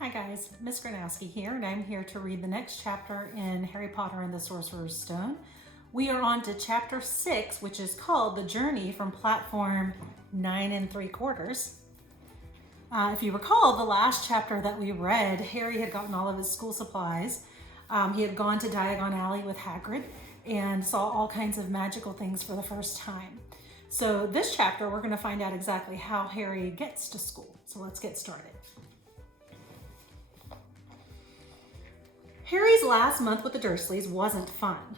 Hi guys, Miss Gronowski here, and I'm here to read the next chapter in Harry Potter and the Sorcerer's Stone. We are on to chapter 6, which is called The Journey from Platform 9 3/4. If you recall, the last chapter that we read, Harry had gotten all of his school supplies. He had gone to Diagon Alley with Hagrid and saw all kinds of magical things for the first time. So this chapter, we're going to find out exactly how Harry gets to school. So let's get started. Harry's last month with the Dursleys wasn't fun.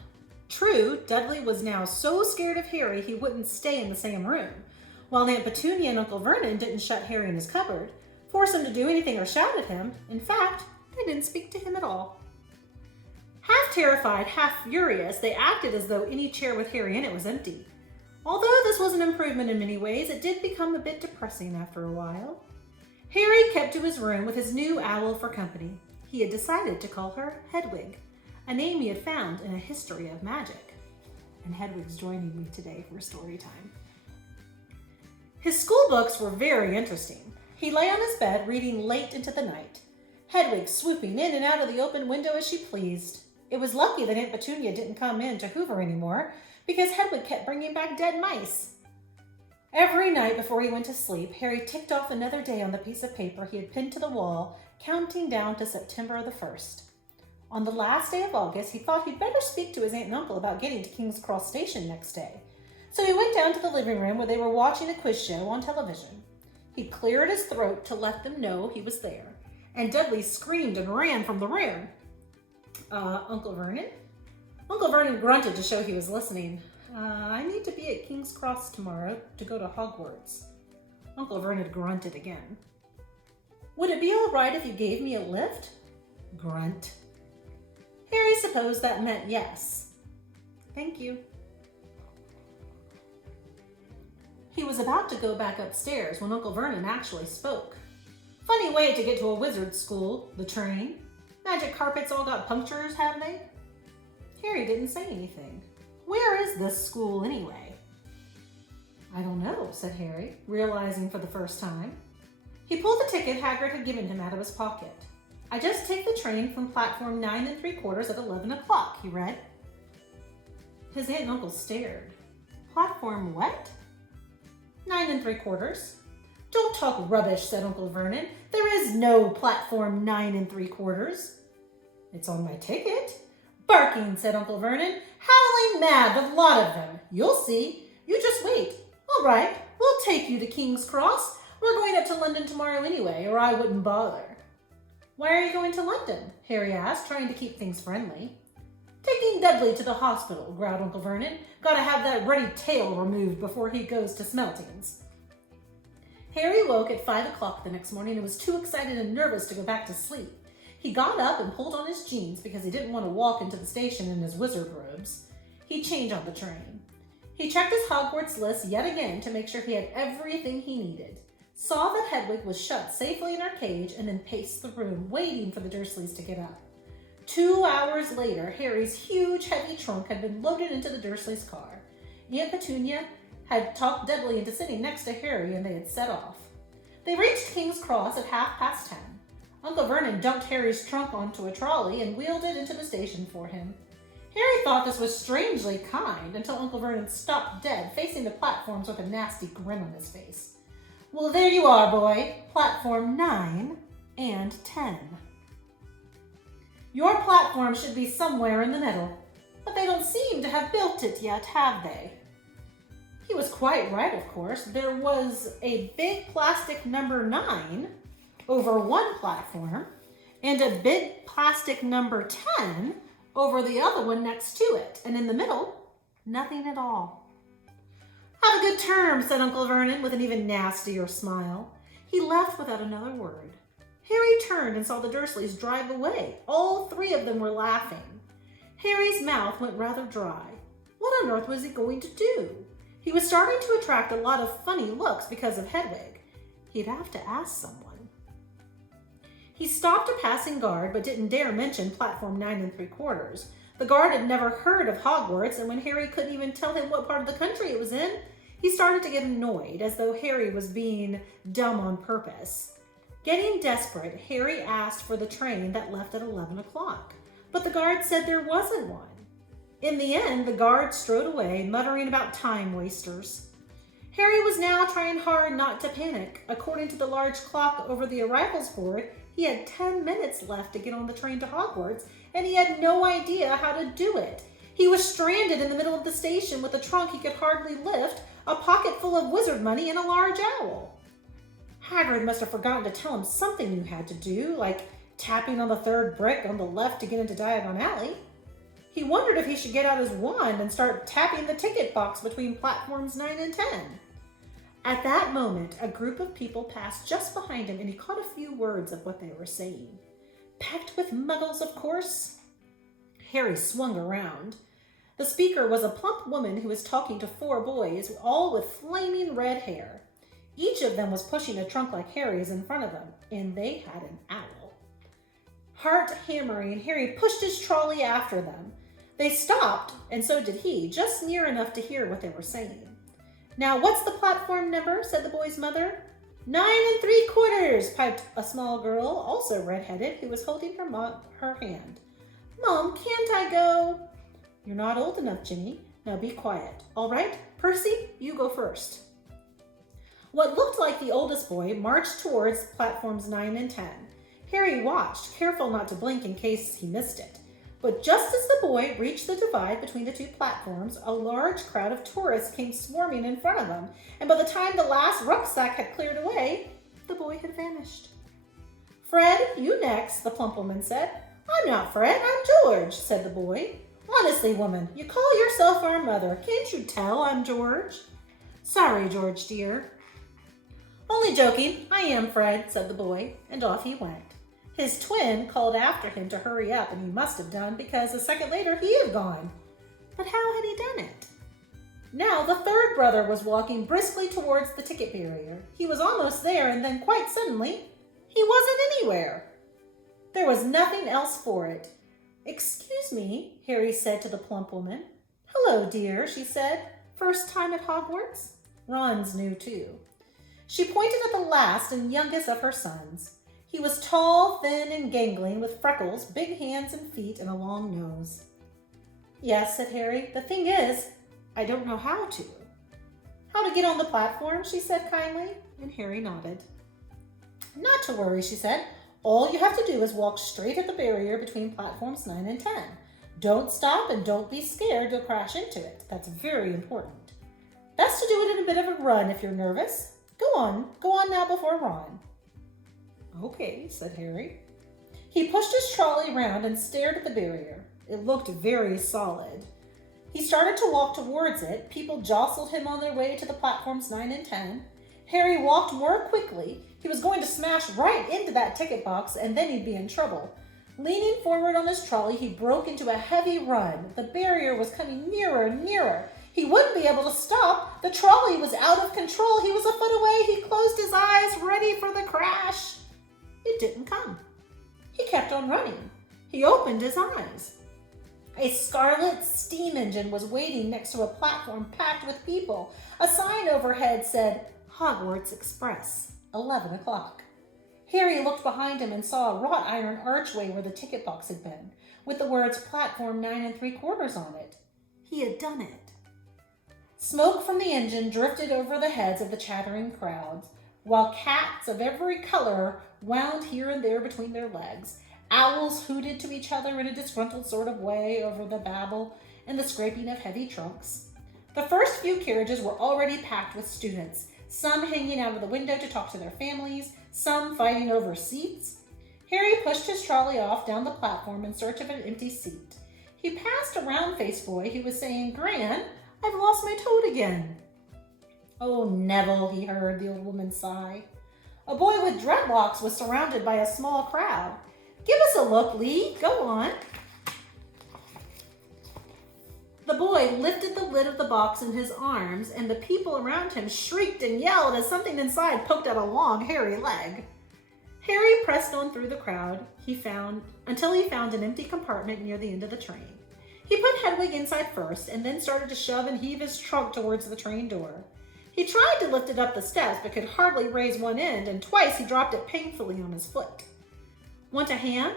True, Dudley was now so scared of Harry he wouldn't stay in the same room, while Aunt Petunia and Uncle Vernon didn't shut Harry in his cupboard, force him to do anything or shout at him. In fact, they didn't speak to him at all. Half terrified, half furious, they acted as though any chair with Harry in it was empty. Although this was an improvement in many ways, it did become a bit depressing after a while. Harry kept to his room with his new owl for company. He had decided to call her Hedwig, a name he had found in a history of magic. And Hedwig's joining me today for story time. His school books were very interesting. He lay on his bed reading late into the night, Hedwig swooping in and out of the open window as she pleased. It was lucky that Aunt Petunia didn't come in to hoover anymore, because Hedwig kept bringing back dead mice. Every night before he went to sleep, Harry ticked off another day on the piece of paper he had pinned to the wall, counting down to September the 1st. On the last day of August, he thought he'd better speak to his aunt and uncle about getting to King's Cross Station next day. So he went down to the living room where they were watching a quiz show on television. He cleared his throat to let them know he was there, and Dudley screamed and ran from the room. Uncle Vernon? Uncle Vernon grunted to show he was listening. I need to be at King's Cross tomorrow to go to Hogwarts. Uncle Vernon grunted again. Would it be all right if you gave me a lift? Grunt. Harry supposed that meant yes. Thank you. He was about to go back upstairs when Uncle Vernon actually spoke. Funny way to get to a wizard's school, the train. Magic carpets all got punctures, have they? Harry didn't say anything. Where is this school anyway? I don't know, said Harry, realizing for the first time. He pulled the ticket Hagrid had given him out of his pocket. I just take the train from platform 9 3/4 at 11 o'clock, he read. His aunt and uncle stared. Platform what? 9 3/4. Don't talk rubbish, said Uncle Vernon. There is no platform 9 3/4. It's on my ticket. Barking, said Uncle Vernon. Howling mad, the lot of them. You'll see. You just wait. All right, we'll take you to King's Cross. We're going up to London tomorrow anyway, or I wouldn't bother. Why are you going to London? Harry asked, trying to keep things friendly. Taking Dudley to the hospital, growled Uncle Vernon. Gotta have that ruddy tail removed before he goes to Smeltings. Harry woke at 5 o'clock the next morning and was too excited and nervous to go back to sleep. He got up and pulled on his jeans because he didn't want to walk into the station in his wizard robes. He'd change on the train. He checked his Hogwarts list yet again to make sure he had everything he needed, saw that Hedwig was shut safely in her cage, and then paced the room, waiting for the Dursleys to get up. 2 hours later, Harry's huge, heavy trunk had been loaded into the Dursleys' car. Aunt Petunia had talked Dudley into sitting next to Harry, and they had set off. They reached King's Cross at 10:30. Uncle Vernon dumped Harry's trunk onto a trolley and wheeled it into the station for him. Harry thought this was strangely kind until Uncle Vernon stopped dead, facing the platforms with a nasty grin on his face. Well, there you are, boy. Platform 9 and 10. Your platform should be somewhere in the middle, but they don't seem to have built it yet, have they? He was quite right, of course. There was a big plastic number 9 over one platform, and a big plastic number 10 over the other one next to it, and in the middle, nothing at all. Have a good term, said Uncle Vernon with an even nastier smile. He left without another word. Harry turned and saw the Dursleys drive away. All 3 of them were laughing. Harry's mouth went rather dry. What on earth was he going to do? He was starting to attract a lot of funny looks because of Hedwig. He'd have to ask someone. He stopped a passing guard, but didn't dare mention platform 9 3/4. The guard had never heard of Hogwarts, and when Harry couldn't even tell him what part of the country it was in, he started to get annoyed, as though Harry was being dumb on purpose. Getting desperate, Harry asked for the train that left at 11 o'clock, but the guard said there wasn't one. In the end, the guard strode away, muttering about time wasters. Harry was now trying hard not to panic. According to the large clock over the arrivals board, he had 10 minutes left to get on the train to Hogwarts, and he had no idea how to do it. He was stranded in the middle of the station with a trunk he could hardly lift, a pocket full of wizard money, and a large owl. Hagrid must have forgotten to tell him something you had to do, like tapping on the third brick on the left to get into Diagon Alley. He wondered if he should get out his wand and start tapping the ticket box between platforms 9 and 10. At that moment, a group of people passed just behind him, and he caught a few words of what they were saying. Packed with muggles, of course. Harry swung around. The speaker was a plump woman who was talking to 4 boys, all with flaming red hair. Each of them was pushing a trunk like Harry's in front of them, and they had an owl. Heart hammering, Harry pushed his trolley after them. They stopped, and so did he, just near enough to hear what they were saying. Now, what's the platform number? Said the boy's mother. 9 3/4, piped a small girl, also red-headed, who was holding her hand. Mom, can't I go? You're not old enough, Ginny. Now be quiet. All right, Percy, you go first. What looked like the oldest boy marched towards platforms 9 and 10. Harry watched, careful not to blink in case he missed it. But just as the boy reached the divide between the 2 platforms, a large crowd of tourists came swarming in front of them, and by the time the last rucksack had cleared away, the boy had vanished. Fred, you next, the plump woman said. I'm not Fred, I'm George, said the boy. Honestly, woman, you call yourself our mother. Can't you tell I'm George? Sorry, George, dear. Only joking, I am Fred, said the boy, and off he went. His twin called after him to hurry up, and he must have done because a second later he had gone. But how had he done it? Now the third brother was walking briskly towards the ticket barrier. He was almost there, and then quite suddenly, he wasn't anywhere. There was nothing else for it. Excuse me, Harry said to the plump woman. Hello, dear, she said. First time at Hogwarts? Ron's new too. She pointed at the last and youngest of her sons. He was tall, thin, and gangling, with freckles, big hands and feet, and a long nose. Yes, said Harry. The thing is, I don't know how to. How to get on the platform, she said kindly, and Harry nodded. Not to worry, she said. All you have to do is walk straight at the barrier between platforms 9 and 10. Don't stop and don't be scared you'll crash into it. That's very important. Best to do it in a bit of a run if you're nervous. Go on now before Ron. Okay, said Harry. He pushed his trolley round and stared at the barrier. It looked very solid. He started to walk towards it. People jostled him on their way to the platforms 9 and 10. Harry walked more quickly. He was going to smash right into that ticket box, and then he'd be in trouble. Leaning forward on his trolley, he broke into a heavy run. The barrier was coming nearer and nearer. He wouldn't be able to stop. The trolley was out of control. He was a foot away. He closed his eyes, ready for the crash. It didn't come. He kept on running. He opened his eyes. A scarlet steam engine was waiting next to a platform packed with people. A sign overhead said, Hogwarts Express, 11 o'clock. Harry looked behind him and saw a wrought iron archway where the ticket box had been, with the words platform 9 3/4 on it. He had done it. Smoke from the engine drifted over the heads of the chattering crowds, while cats of every color wound here and there between their legs. Owls hooted to each other in a disgruntled sort of way over the babble and the scraping of heavy trunks. The first few carriages were already packed with students, some hanging out of the window to talk to their families, some fighting over seats. Harry pushed his trolley off down the platform in search of an empty seat. He passed a round-faced boy who was saying, Gran, I've lost my toad again. Oh, Neville, he heard the old woman sigh. A boy with dreadlocks was surrounded by a small crowd. Give us a look, Lee. Go on. The boy lifted the lid of the box in his arms, and the people around him shrieked and yelled as something inside poked out a long, hairy leg. Harry pressed on through the crowd until he found an empty compartment near the end of the train. He put Hedwig inside first, and then started to shove and heave his trunk towards the train door. He tried to lift it up the steps, but could hardly raise one end, and twice he dropped it painfully on his foot. Want a hand?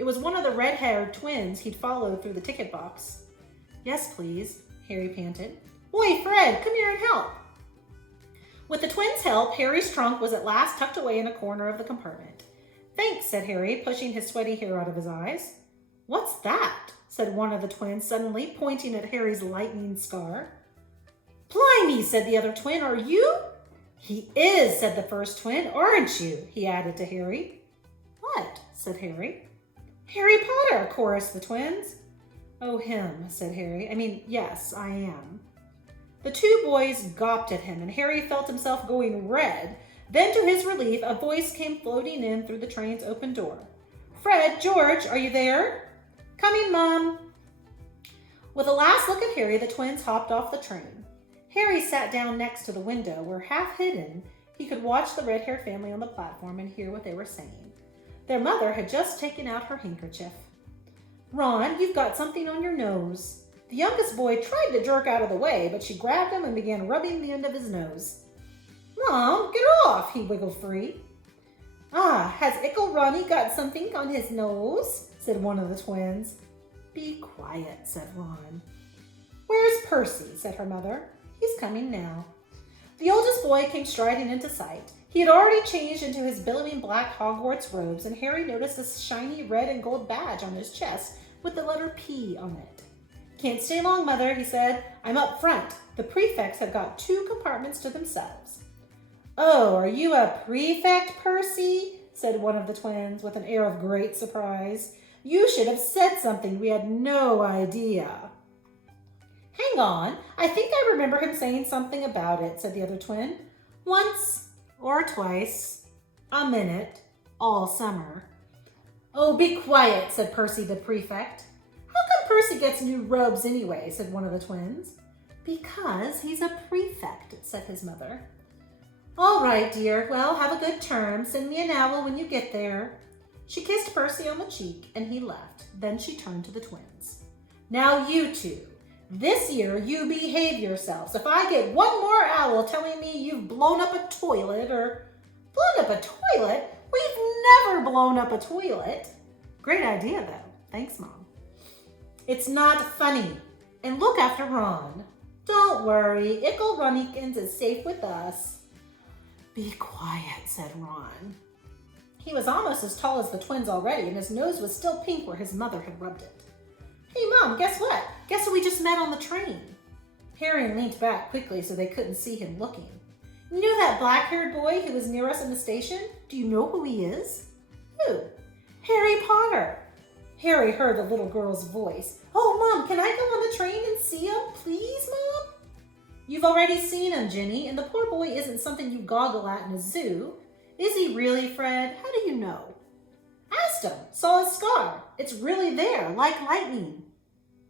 It was one of the red-haired twins he'd followed through the ticket box. Yes, please, Harry panted. Oi, Fred, come here and help. With the twins' help, Harry's trunk was at last tucked away in a corner of the compartment. Thanks, said Harry, pushing his sweaty hair out of his eyes. What's that? Said one of the twins suddenly, pointing at Harry's lightning scar. Blimey, said the other twin, are you? He is, said the first twin, aren't you? He added to Harry. What? Said Harry. Harry Potter, chorused the twins. Oh, him, said Harry. Yes, I am. The two boys gawped at him, and Harry felt himself going red. Then, to his relief, a voice came floating in through the train's open door. Fred, George, are you there? Coming, Mom. With a last look at Harry, the twins hopped off the train. Harry sat down next to the window where, half hidden, he could watch the red-haired family on the platform and hear what they were saying. Their mother had just taken out her handkerchief. Ron, you've got something on your nose. The youngest boy tried to jerk out of the way, but she grabbed him and began rubbing the end of his nose. Mom, get off, he wiggled free. Has Ickle Ronnie got something on his nose? Said one of the twins. Be quiet, said Ron. Where's Percy? Said her mother. He's coming now. The oldest boy came striding into sight. He had already changed into his billowing black Hogwarts robes, and Harry noticed a shiny red and gold badge on his chest with the letter P on it. Can't stay long, Mother, he said. I'm up front. The prefects have got 2 compartments to themselves. Oh, are you a prefect, Percy? Said one of the twins with an air of great surprise. You should have said something. We had no idea. Hang on. I think I remember him saying something about it, said the other twin. Once or twice, a minute, all summer. Oh, be quiet, said Percy the prefect. How come Percy gets new robes anyway, said one of the twins. Because he's a prefect, said his mother. All right, dear. Well, have a good term. Send me an owl when you get there. She kissed Percy on the cheek, and he left. Then she turned to the twins. Now you two, this year you behave yourselves. If I get one more owl telling me you've blown up a toilet or... Blown up a toilet? We've never blown up a toilet. Great idea, though. Thanks, Mom. It's not funny. And look after Ron. Don't worry. Ickle Runnykins is safe with us. Be quiet, said Ron. He was almost as tall as the twins already, and his nose was still pink where his mother had rubbed it. Hey, Mom, guess what? Guess who we just met on the train? Harry leaned back quickly so they couldn't see him looking. You know that black-haired boy who was near us in the station? Do you know who he is? Who? Harry Potter. Harry heard the little girl's voice. Oh, Mom, can I go on the train and see him? Please, Mom? You've already seen him, Ginny, and the poor boy isn't something you goggle at in a zoo. Is he really, Fred? How do you know? Asked him. Saw his scar. It's really there, like lightning.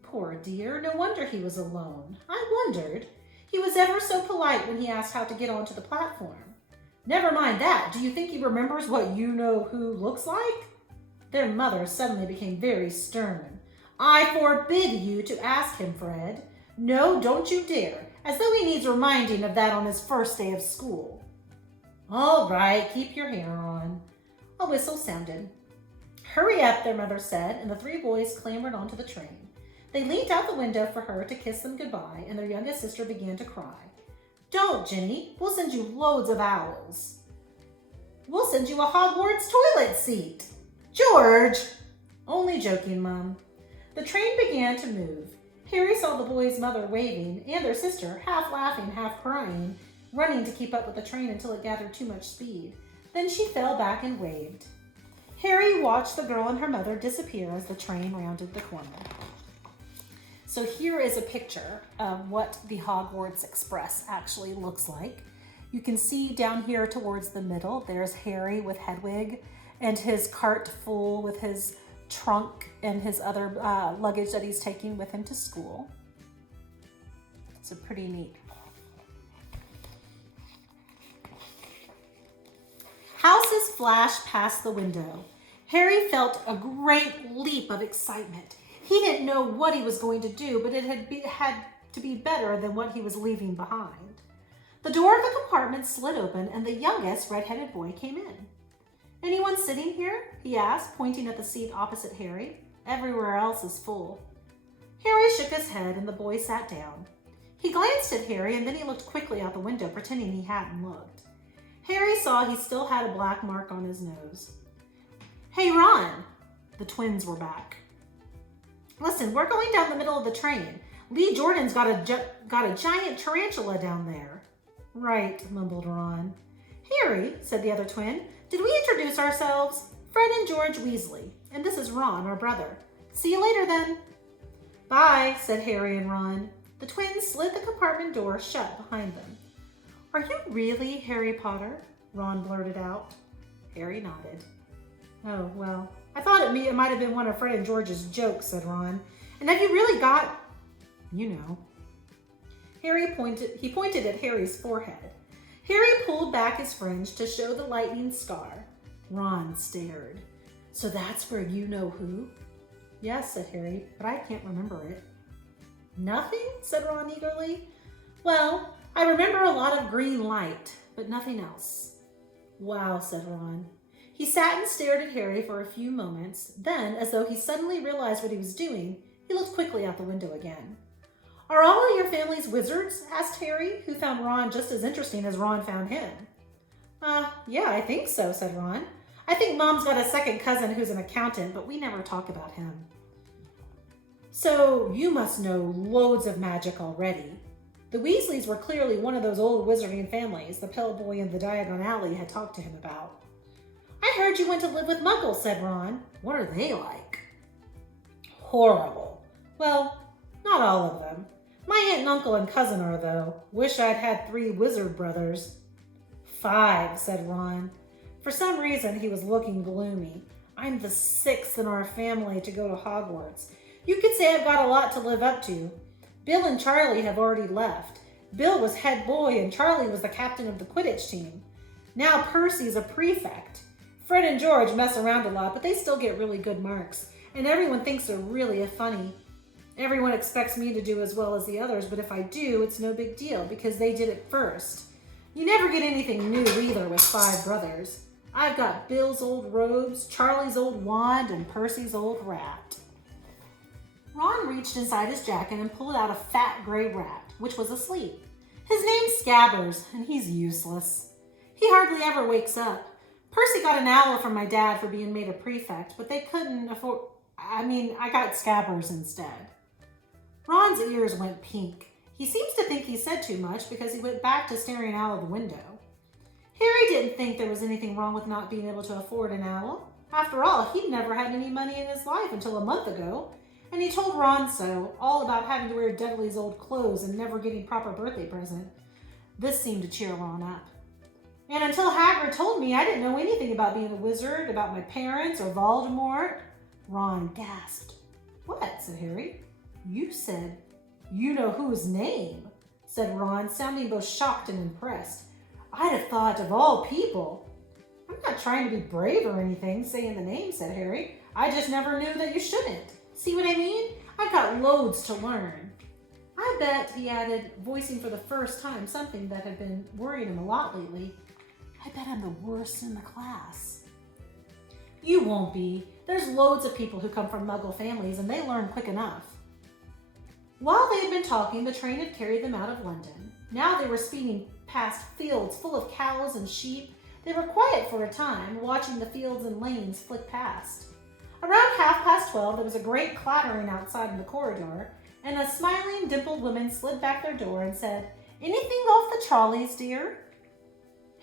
Poor dear, no wonder he was alone. I wondered. He was ever so polite when he asked how to get onto the platform. Never mind that. Do you think he remembers what you-know-who looks like? Their mother suddenly became very stern. I forbid you to ask him, Fred. No, don't you dare. As though he needs reminding of that on his first day of school. All right, keep your hair on. A whistle sounded. Hurry up, their mother said, and the 3 boys clambered onto the train. They leaned out the window for her to kiss them goodbye, and their youngest sister began to cry. Don't, Ginny. We'll send you loads of owls. We'll send you a Hogwarts toilet seat. George! Only joking, Mom. The train began to move. Harry saw the boys' mother waving, and their sister, half laughing, half crying, running to keep up with the train until it gathered too much speed. Then she fell back and waved. Harry watched the girl and her mother disappear as the train rounded the corner. So here is a picture of what the Hogwarts Express actually looks like. You can see down here towards the middle, there's Harry with Hedwig and his cart full with his trunk and his other luggage that he's taking with him to school. It's a pretty neat. Houses flashed past the window. Harry felt a great leap of excitement. He didn't know what he was going to do, but it had to be better than what he was leaving behind. The door of the compartment slid open and the youngest red-headed boy came in. "Anyone sitting here?" he asked, pointing at the seat opposite Harry. "Everywhere else is full." Harry shook his head and the boy sat down. He glanced at Harry and then he looked quickly out the window, pretending he hadn't looked. Harry saw he still had a black mark on his nose. "Hey, Ron!" The twins were back. "Listen, we're going down the middle of the train. Lee Jordan's got a giant tarantula down there." "Right," mumbled Ron. "Harry," said the other twin, "did we introduce ourselves? Fred and George Weasley. And this is Ron, our brother. See you later then." "Bye," said Harry and Ron. The twins slid the compartment door shut behind them. "Are you really Harry Potter?" Ron blurted out. Harry nodded. "Oh, well, I thought it might have been one of Fred and George's jokes," said Ron. "And have you really got, you know." He pointed at Harry's forehead. Harry pulled back his fringe to show the lightning scar. Ron stared. "So that's where you know who?" "Yes," said Harry, "but I can't remember it." "Nothing?" said Ron eagerly. "Well, I remember a lot of green light, but nothing else." "Wow," said Ron. He sat and stared at Harry for a few moments. Then, as though he suddenly realized what he was doing, he looked quickly out the window again. "Are all of your families wizards?" asked Harry, who found Ron just as interesting as Ron found him. Yeah, I think so," said Ron. "I think Mom's got a second cousin who's an accountant, but we never talk about him." "So you must know loads of magic already." The Weasleys were clearly one of those old wizarding families the pale boy in the Diagon Alley had talked to him about. "I heard you went to live with Muggles," said Ron. "What are they like?" "Horrible. Well, not all of them. My aunt and uncle and cousin are, though. Wish I'd had 3 wizard brothers." "5, said Ron. For some reason, he was looking gloomy. "I'm the 6th in our family to go to Hogwarts. You could say I've got a lot to live up to. Bill and Charlie have already left. Bill was head boy and Charlie was the captain of the Quidditch team. Now Percy's a prefect. Fred and George mess around a lot, but they still get really good marks. And everyone thinks they're really funny. Everyone expects me to do as well as the others, but if I do, it's no big deal because they did it first. You never get anything new either with 5 brothers. I've got Bill's old robes, Charlie's old wand, and Percy's old rat." Ron reached inside his jacket and pulled out a fat gray rat, which was asleep. "His name's Scabbers, and he's useless. He hardly ever wakes up. Percy got an owl from my dad for being made a prefect, but they couldn't afford... I got Scabbers instead." Ron's ears went pink. He seems to think he said too much because he went back to staring out of the window. Harry didn't think there was anything wrong with not being able to afford an owl. After all, he'd never had any money in his life until a month ago, and he told Ron so, all about having to wear Dudley's old clothes and never getting proper birthday present. This seemed to cheer Ron up. "And until Hagrid told me, I didn't know anything about being a wizard, about my parents, or Voldemort." Ron gasped. "What?" said Harry. "You said, you know whose name," said Ron, sounding both shocked and impressed. "I'd have thought of all people." "I'm not trying to be brave or anything, saying the name," said Harry. "I just never knew that you shouldn't. See what I mean? I've got loads to learn." "I bet," he added, voicing for the first time something that had been worrying him a lot lately, "I bet I'm the worst in the class." "You won't be. There's loads of people who come from Muggle families and they learn quick enough." While they had been talking, the train had carried them out of London. Now they were speeding past fields full of cows and sheep. They were quiet for a time, watching the fields and lanes flick past. Around 12:30, there was a great clattering outside in the corridor, and a smiling, dimpled woman slid back their door and said, "Anything off the trolleys, dear?"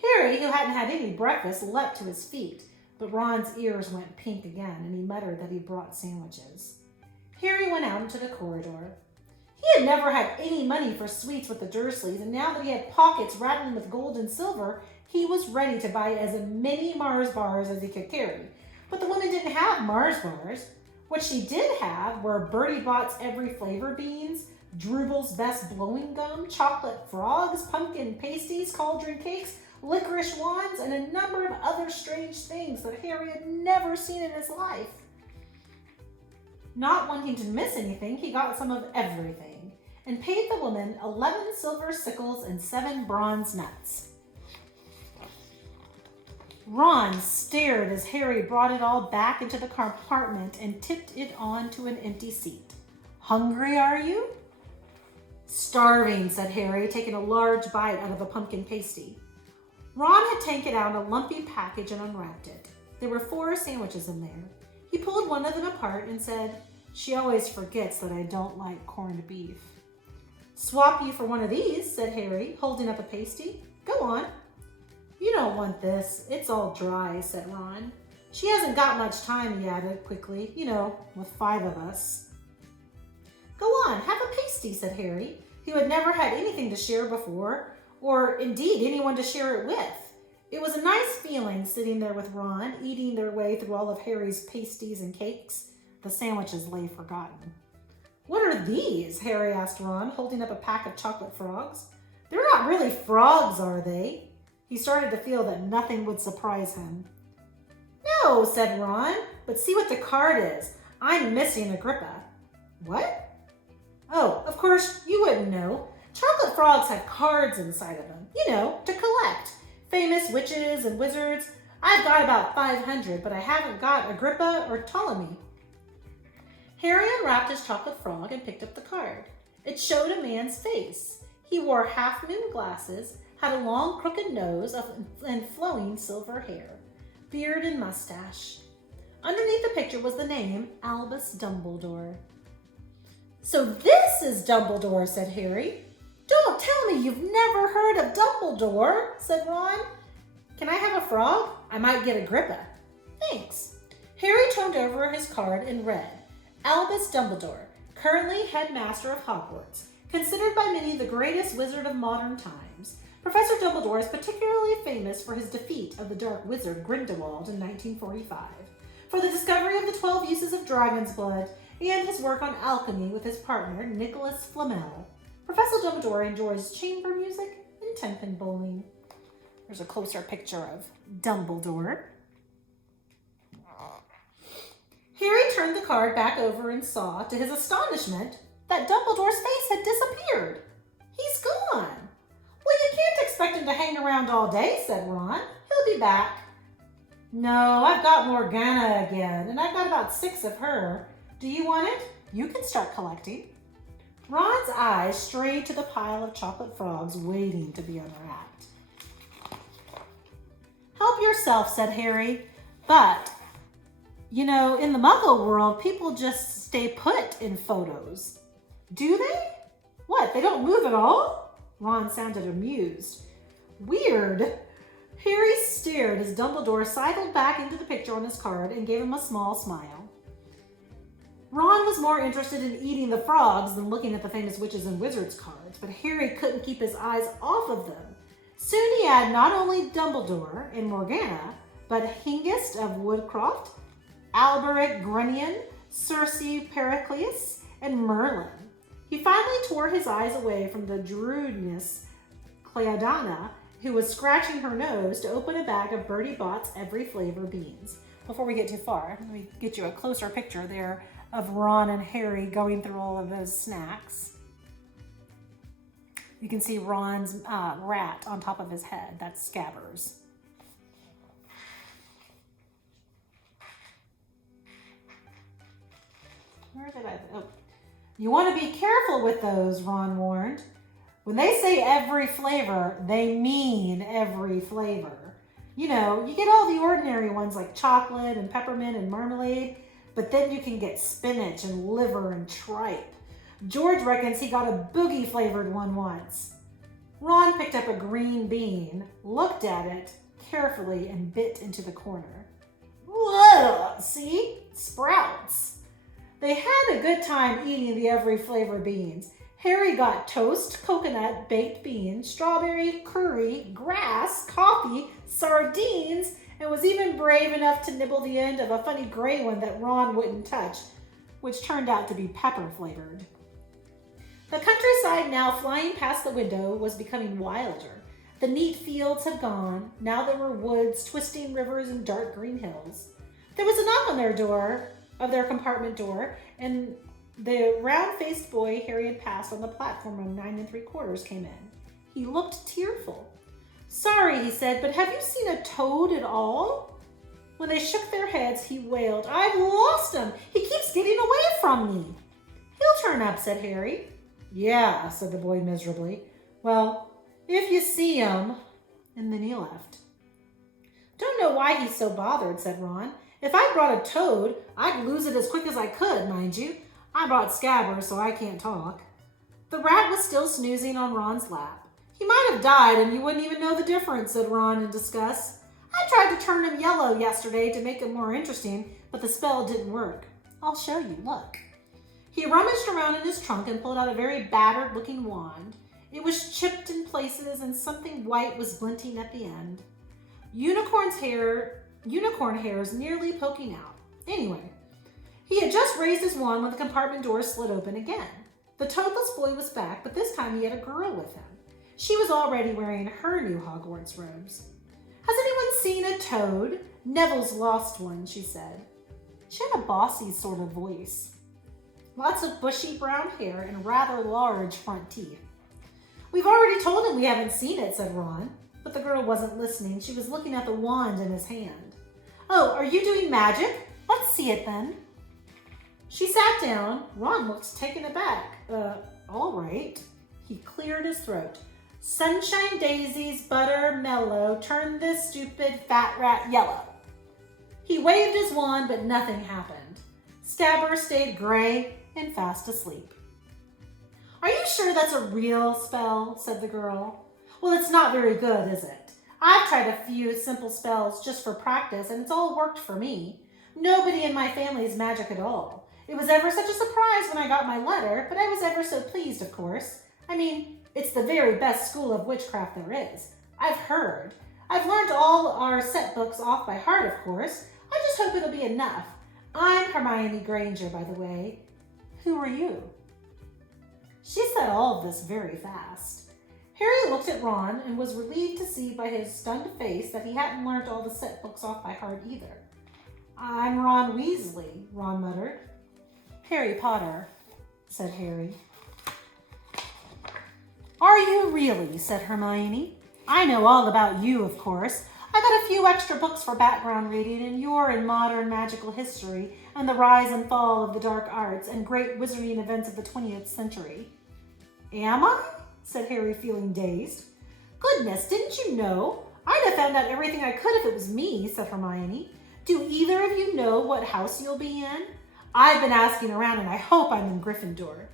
Harry, who hadn't had any breakfast, leapt to his feet, but Ron's ears went pink again, and he muttered that he brought sandwiches. Harry went out into the corridor. He had never had any money for sweets with the Dursleys, and now that he had pockets rattling with gold and silver, he was ready to buy as many Mars bars as he could carry. But the woman didn't have Mars bars. What she did have were Bertie Bott's every flavor beans, Drooble's best blowing gum, chocolate frogs, pumpkin pasties, cauldron cakes, licorice wands, and a number of other strange things that Harry had never seen in his life. Not wanting to miss anything, he got some of everything. and paid the woman 11 silver sickles and 7 bronze nuts. Ron stared as Harry brought it all back into the compartment and tipped it onto an empty seat. Hungry, are you? Starving, said Harry, taking a large bite out of a pumpkin pasty. Ron had taken out a lumpy package and unwrapped it. There were 4 sandwiches in there. He pulled one of them apart and said, "She always forgets that I don't like corned beef." "Swap you for one of these," said Harry, holding up a pasty. "Go on." "You don't want this. It's all dry," said Ron. "She hasn't got much time," he added quickly, with 5 of us. "Go on, have a pasty," said Harry, who had never had anything to share before, or indeed anyone to share it with. It was a nice feeling sitting there with Ron, eating their way through all of Harry's pasties and cakes. The sandwiches lay forgotten. "What are these?" Harry asked Ron, holding up a pack of chocolate frogs. "They're not really frogs, are they?" He started to feel that nothing would surprise him. "No," said Ron, "but see what the card is. I'm missing Agrippa." "What?" "Oh, of course, you wouldn't know. Chocolate frogs have cards inside of them, to collect. Famous witches and wizards. I've got about 500, but I haven't got Agrippa or Ptolemy." Harry unwrapped his chocolate frog and picked up the card. It showed a man's face. He wore half-moon glasses, had a long crooked nose and flowing silver hair, beard and mustache. Underneath the picture was the name Albus Dumbledore. "So this is Dumbledore," said Harry. "Don't tell me you've never heard of Dumbledore," said Ron. "Can I have a frog? I might get Agrippa." "Thanks." Harry turned over his card and read, "Albus Dumbledore, currently headmaster of Hogwarts, considered by many the greatest wizard of modern times. Professor Dumbledore is particularly famous for his defeat of the dark wizard Grindelwald in 1945, for the discovery of the 12 uses of dragon's blood, and his work on alchemy with his partner, Nicholas Flamel. Professor Dumbledore enjoys chamber music and ten-pin bowling." There's a closer picture of Dumbledore. Harry turned the card back over and saw, to his astonishment, that Dumbledore's face had disappeared. "He's gone." "Well, you can't expect him to hang around all day," said Ron. "He'll be back." "No, I've got Morgana again, and I've got about 6 of her. Do you want it? You can start collecting." Ron's eyes strayed to the pile of chocolate frogs waiting to be unwrapped. "Help yourself," said Harry. "But, in the Muggle world, people just stay put in photos." "Do they? What, they don't move at all?" Ron sounded amused. "Weird." Harry stared as Dumbledore sidled back into the picture on his card and gave him a small smile. Ron was more interested in eating the frogs than looking at the famous witches and wizards cards, but Harry couldn't keep his eyes off of them. Soon he had not only Dumbledore and Morgana, but Hengist of Woodcroft, Alberic Grunion, Circe Pericles, and Merlin. He finally tore his eyes away from the Druidess Cleodana, who was scratching her nose to open a bag of Bertie Bott's every flavor beans. Before we get too far, let me get you a closer picture there of Ron and Harry going through all of those snacks. You can see Ron's rat on top of his head. That's Scabbers. Where did I... Oh. "You want to be careful with those," Ron warned. "When they say every flavor, they mean every flavor. You get all the ordinary ones like chocolate and peppermint and marmalade, but then you can get spinach and liver and tripe. George reckons he got a boogie flavored one once." Ron picked up a green bean, looked at it carefully, and bit into the corner. "Whoa, see? Sprouts." They had a good time eating the every flavor beans. Harry got toast, coconut, baked beans, strawberry, curry, grass, coffee, sardines, and was even brave enough to nibble the end of a funny gray one that Ron wouldn't touch, which turned out to be pepper flavored. The countryside now flying past the window was becoming wilder. The neat fields had gone. Now there were woods, twisting rivers, and dark green hills. There was a knock on their compartment door, and The round-faced boy Harry had passed on the platform on 9 3/4 came in. He looked tearful. "Sorry," he said, "but have you seen a toad at all?" When they shook their heads, he wailed, "I've lost him! He keeps getting away from me!" "He'll turn up," said Harry. "Yeah," said the boy miserably. "Well, if you see him..." And then he left. "Don't know why he's so bothered," said Ron. "If I brought a toad, I'd lose it as quick as I could, mind you. I brought Scabbers, so I can't talk." The rat was still snoozing on Ron's lap. "He might have died and you wouldn't even know the difference," said Ron in disgust. "I tried to turn him yellow yesterday to make him more interesting, but the spell didn't work. I'll show you, look." He rummaged around in his trunk and pulled out a very battered-looking wand. It was chipped in places and something white was glinting at the end. Unicorn hairs nearly poking out. Anyway, he had just raised his wand when the compartment door slid open again. The toadless boy was back, but this time he had a girl with him. She was already wearing her new Hogwarts robes. "Has anyone seen a toad? Neville's lost one," she said. She had a bossy sort of voice. Lots of bushy brown hair and rather large front teeth. "We've already told him we haven't seen it," said Ron. But the girl wasn't listening. She was looking at the wand in his hand. "Oh, are you doing magic? Let's see it then." She sat down. Ron looked taken aback. All right." He cleared his throat. "Sunshine daisies, butter mellow, turn this stupid fat rat yellow." He waved his wand, but nothing happened. Stabber stayed gray and fast asleep. "Are you sure that's a real spell?" said the girl. "Well, it's not very good, is it? I've tried a few simple spells just for practice, and it's all worked for me. Nobody in my family is magic at all. It was ever such a surprise when I got my letter, but I was ever so pleased, of course. I mean, it's the very best school of witchcraft there is. I've heard. I've learned all our set books off by heart, of course. I just hope it'll be enough. I'm Hermione Granger, by the way. Who are you?" She said all of this very fast. Harry looked at Ron and was relieved to see by his stunned face that he hadn't learned all the set books off by heart either. "I'm Ron Weasley," Ron muttered. "Harry Potter," said Harry. "Are you really?" said Hermione. "I know all about you, of course. I got a few extra books for background reading, and you're in modern magical history and the rise and fall of the dark arts and great wizarding events of the 20th century. "Am I?" said Harry, feeling dazed. "Goodness, didn't you know? I'd have found out everything I could if it was me," said Hermione. "Do either of you know what house you'll be in? I've been asking around and I hope I'm in Gryffindor.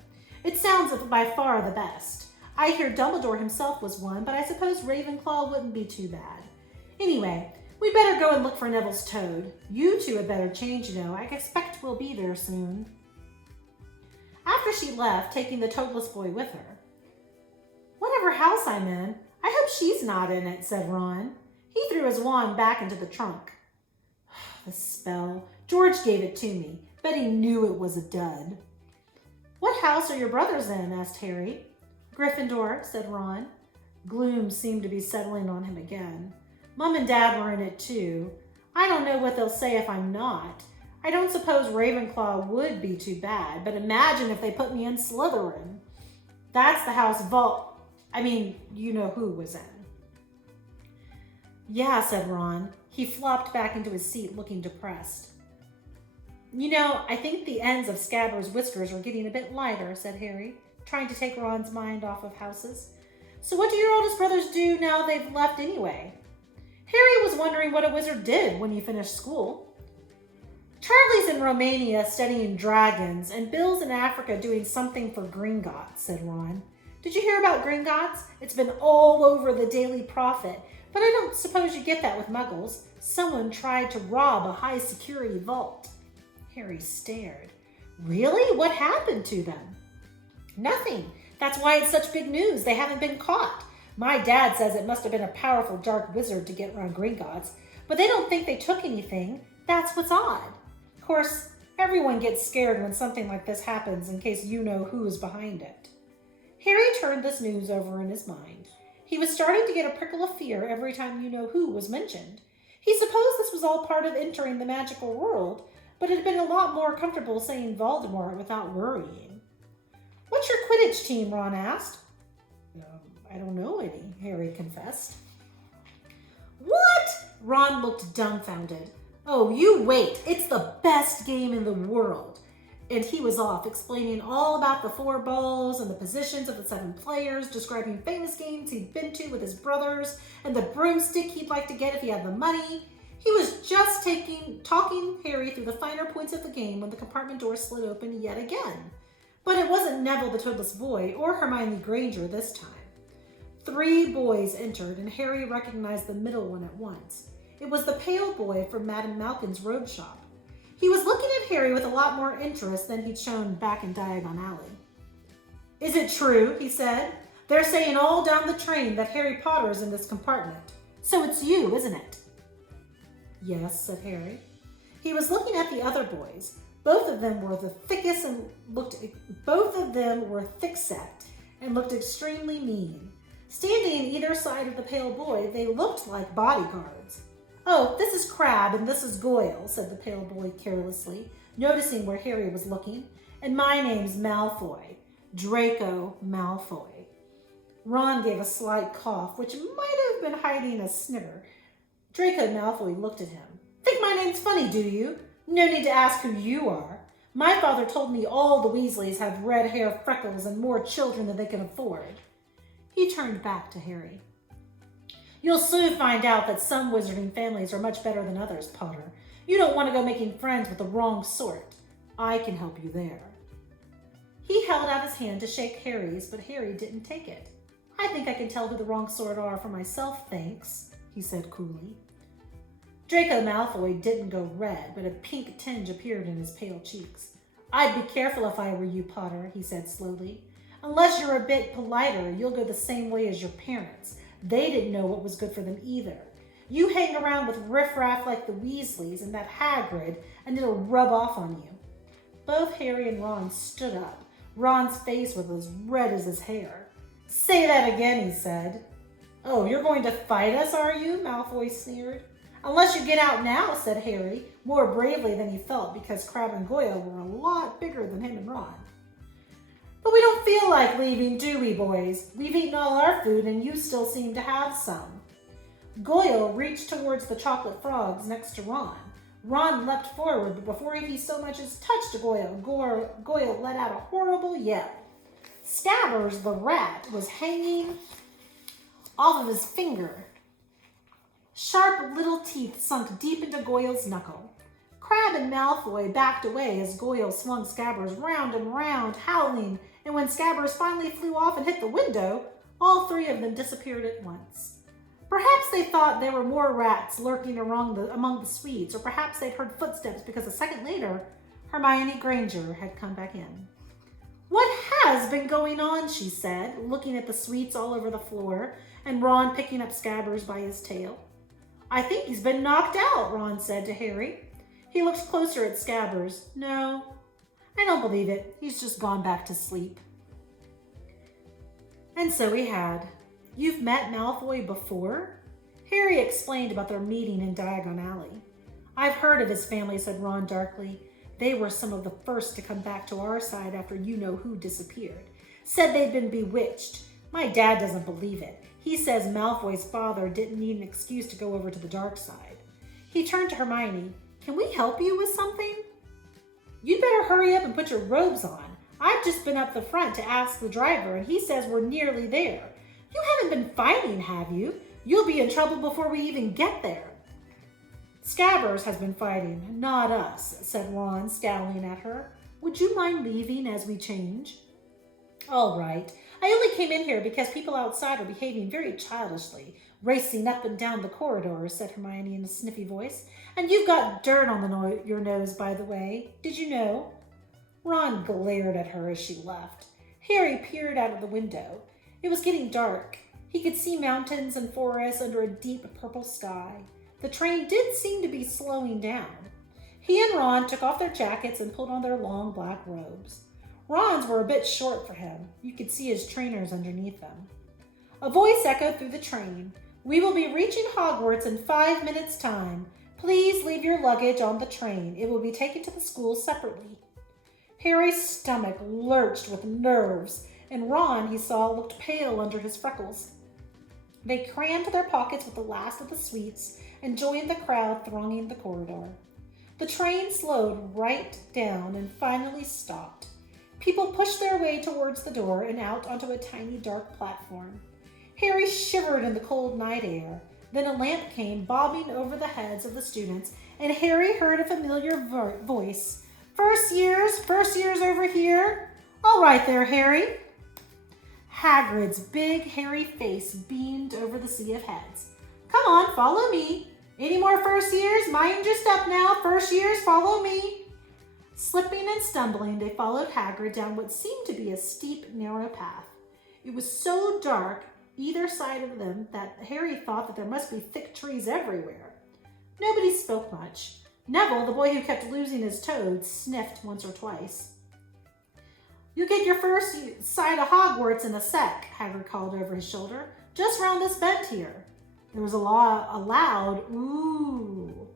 It sounds by far the best. I hear Dumbledore himself was one, but I suppose Ravenclaw wouldn't be too bad. Anyway, we'd better go and look for Neville's toad. You two had better change, you know. I expect we'll be there soon." After she left, taking the toadless boy with her. "Whatever house I'm in, I hope she's not in it," said Ron. He threw his wand back into the trunk. "The spell. George gave it to me. Bet he knew it was a dud." "What house are your brothers in?" asked Harry. "Gryffindor," said Ron. Gloom seemed to be settling on him again. "Mom and Dad were in it too. I don't know what they'll say if I'm not. I don't suppose Ravenclaw would be too bad, but imagine if they put me in Slytherin. That's the house you know who was in." "Yeah," said Ron. He flopped back into his seat, looking depressed. "You know, I think the ends of Scabbers' whiskers are getting a bit lighter," said Harry, trying to take Ron's mind off of houses. "So what do your oldest brothers do now they've left anyway?" Harry was wondering what a wizard did when he finished school. "Charlie's in Romania studying dragons, and Bill's in Africa doing something for Gringotts," said Ron. "Did you hear about Gringotts? It's been all over the Daily Prophet, but I don't suppose you get that with muggles. Someone tried to rob a high-security vault." Harry stared. "Really? What happened to them?" "Nothing. That's why it's such big news. They haven't been caught. My dad says it must have been a powerful dark wizard to get around Gringotts, but they don't think they took anything. That's what's odd. Of course, everyone gets scared when something like this happens in case you know who's behind it." Harry turned this news over in his mind. He was starting to get a prickle of fear every time you know who was mentioned. He supposed this was all part of entering the magical world, but it had been a lot more comfortable saying Voldemort without worrying. "What's your Quidditch team?" Ron asked. I don't know any," Harry confessed. "What?" Ron looked dumbfounded. "Oh, you wait. It's the best game in the world." And he was off, explaining all about the 4 balls and the positions of the 7 players, describing famous games he'd been to with his brothers, and the broomstick he'd like to get if he had the money. He was just talking Harry through the finer points of the game when the compartment door slid open yet again. But it wasn't Neville the Toadless Boy or Hermione Granger this time. 3 boys entered, and Harry recognized the middle one at once. It was the pale boy from Madame Malkin's robe shop. He was looking at Harry with a lot more interest than he'd shown back in Diagon Alley. "Is it true?" he said. "They're saying all down the train that Harry Potter's in this compartment. So it's you, isn't it?" "Yes," said Harry. He was looking at the other boys. Both of them were thick-set and looked extremely mean. Standing either side of the pale boy, they looked like bodyguards. "Oh, this is Crabbe and this is Goyle," said the pale boy carelessly, noticing where Harry was looking. "And my name's Malfoy, Draco Malfoy." Ron gave a slight cough, which might have been hiding a snicker. Draco Malfoy looked at him. "Think my name's funny, do you? No need to ask who you are. My father told me all the Weasleys have red hair, freckles, and more children than they can afford." He turned back to Harry. "You'll soon find out that some wizarding families are much better than others, Potter. You don't want to go making friends with the wrong sort. I can help you there." He held out his hand to shake Harry's, but Harry didn't take it. "I think I can tell who the wrong sort are for myself, thanks," he said coolly. Draco Malfoy didn't go red, but a pink tinge appeared in his pale cheeks. "I'd be careful if I were you, Potter," he said slowly. "Unless you're a bit politer, you'll go the same way as your parents. They didn't know what was good for them either. You hang around with riffraff like the Weasleys and that Hagrid, and it'll rub off on you." Both Harry and Ron stood up. Ron's face was as red as his hair. "Say that again," he said. "Oh, you're going to fight us, are you?" Malfoy sneered. "Unless you get out now," said Harry, more bravely than he felt because Crabbe and Goyle were a lot bigger than him and Ron. "But we don't feel like leaving, do we, boys? We've eaten all our food and you still seem to have some." Goyle reached towards the chocolate frogs next to Ron. Ron leapt forward, but before he so much as touched Goyle, Goyle let out a horrible yell. Scabbers, the rat, was hanging off of his finger. Sharp little teeth sunk deep into Goyle's knuckle. Crabbe and Malfoy backed away as Goyle swung Scabbers round and round, howling, and when Scabbers finally flew off and hit the window, all 3 of them disappeared at once. Perhaps they thought there were more rats lurking among the sweets, or perhaps they'd heard footsteps because a second later, Hermione Granger had come back in. "What has been going on?" she said, looking at the sweets all over the floor, and Ron picking up Scabbers by his tail. "I think he's been knocked out," Ron said to Harry. He looked closer at Scabbers. "No, I don't believe it. He's just gone back to sleep." And so he had. "You've met Malfoy before?" Harry explained about their meeting in Diagon Alley. "I've heard of his family," said Ron darkly. "They were some of the first to come back to our side after you-know-who disappeared. Said they'd been bewitched. My dad doesn't believe it. He says Malfoy's father didn't need an excuse to go over to the dark side." He turned to Hermione. "Can we help you with something?" "You'd better hurry up and put your robes on. I've just been up the front to ask the driver, and he says we're nearly there. You haven't been fighting, have you? You'll be in trouble before we even get there." "Scabbers has been fighting, not us," said Ron, scowling at her. "Would you mind leaving as we change?" "All right. I only came in here because people outside are behaving very childishly, racing up and down the corridors," said Hermione in a sniffy voice. "And you've got dirt on your nose, by the way. Did you know?" Ron glared at her as she left. Harry peered out of the window. It was getting dark. He could see mountains and forests under a deep purple sky. The train did seem to be slowing down. He and Ron took off their jackets and pulled on their long black robes. Ron's were a bit short for him. You could see his trainers underneath them. A voice echoed through the train. "We will be reaching Hogwarts in 5 minutes' time. Please leave your luggage on the train. It will be taken to the school separately. Harry's stomach lurched with nerves, and Ron, he saw, looked pale under his freckles. They crammed their pockets with the last of the sweets and joined the crowd thronging the corridor. The train slowed right down and finally stopped. People pushed their way towards the door and out onto a tiny dark platform. Harry shivered in the cold night air. Then a lamp came bobbing over the heads of the students, and Harry heard a familiar voice. First years over here. All right there, Harry. Hagrid's big, hairy face beamed over the sea of heads. Come on, follow me. Any more first years? Mind your step now. First years, follow me. Slipping and stumbling, they followed Hagrid down what seemed to be a steep, narrow path. It was so dark either side of them that Harry thought that there must be thick trees everywhere. Nobody spoke much. Neville, the boy who kept losing his toad, sniffed once or twice. You'll get your first sight of Hogwarts in a sec, Hagrid called over his shoulder. Just round this bend here. There was a loud ooh.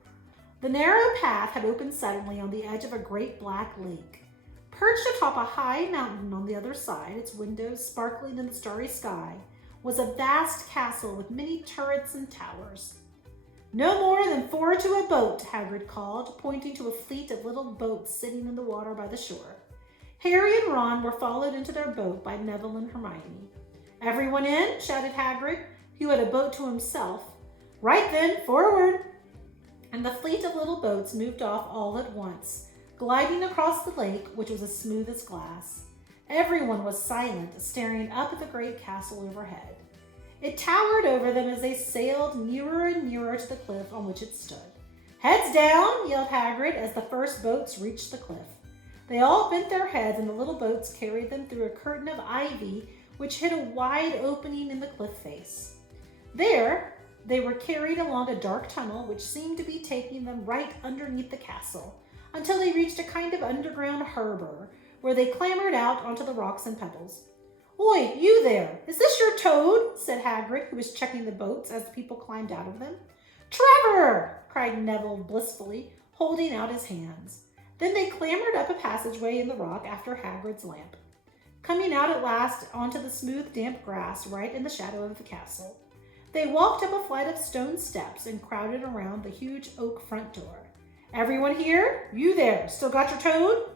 The narrow path had opened suddenly on the edge of a great black lake. Perched atop a high mountain on the other side, its windows sparkling in the starry sky, was a vast castle with many turrets and towers. No more than 4 to a boat, Hagrid called, pointing to a fleet of little boats sitting in the water by the shore. Harry and Ron were followed into their boat by Neville and Hermione. Everyone in, shouted Hagrid, who had a boat to himself. Right then, forward! And the fleet of little boats moved off all at once, gliding across the lake, which was as smooth as glass. Everyone was silent, staring up at the great castle overhead. It towered over them as they sailed nearer and nearer to the cliff on which it stood. Heads down, yelled Hagrid as the first boats reached the cliff. They all bent their heads and the little boats carried them through a curtain of ivy which hid a wide opening in the cliff face. There, they were carried along a dark tunnel which seemed to be taking them right underneath the castle until they reached a kind of underground harbor where they clambered out onto the rocks and pebbles. Oi, you there! Is this your toad? Said Hagrid, who was checking the boats as the people climbed out of them. Trevor! Cried Neville blissfully, holding out his hands. Then they clambered up a passageway in the rock after Hagrid's lamp, coming out at last onto the smooth, damp grass right in the shadow of the castle. They walked up a flight of stone steps and crowded around the huge oak front door. Everyone here? You there, still got your toad?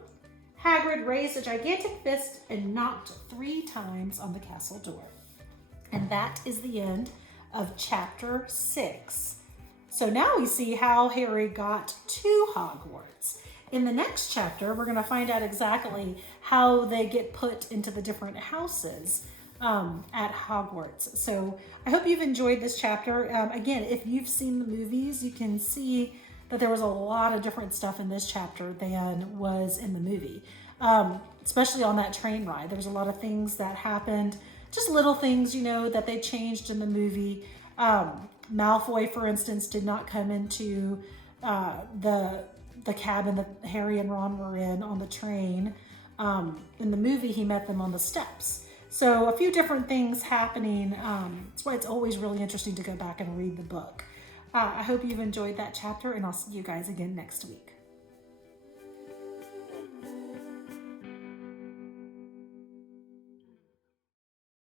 Hagrid raised a gigantic fist and knocked 3 times on the castle door. And that is the end of chapter 6. So now we see how Harry got to Hogwarts. In the next chapter, we're going to find out exactly how they get put into the different houses at Hogwarts. So I hope you've enjoyed this chapter. Again, if you've seen the movies, you can see that there was a lot of different stuff in this chapter than was in the movie, especially on that train ride. There's a lot of things that happened, just little things, you know, that they changed in the movie. Malfoy, for instance, did not come into the cabin that Harry and Ron were in on the train. In the movie, he met them on the steps. So a few different things happening. That's why it's always really interesting to go back and read the book. I hope you've enjoyed that chapter, and I'll see you guys again next week.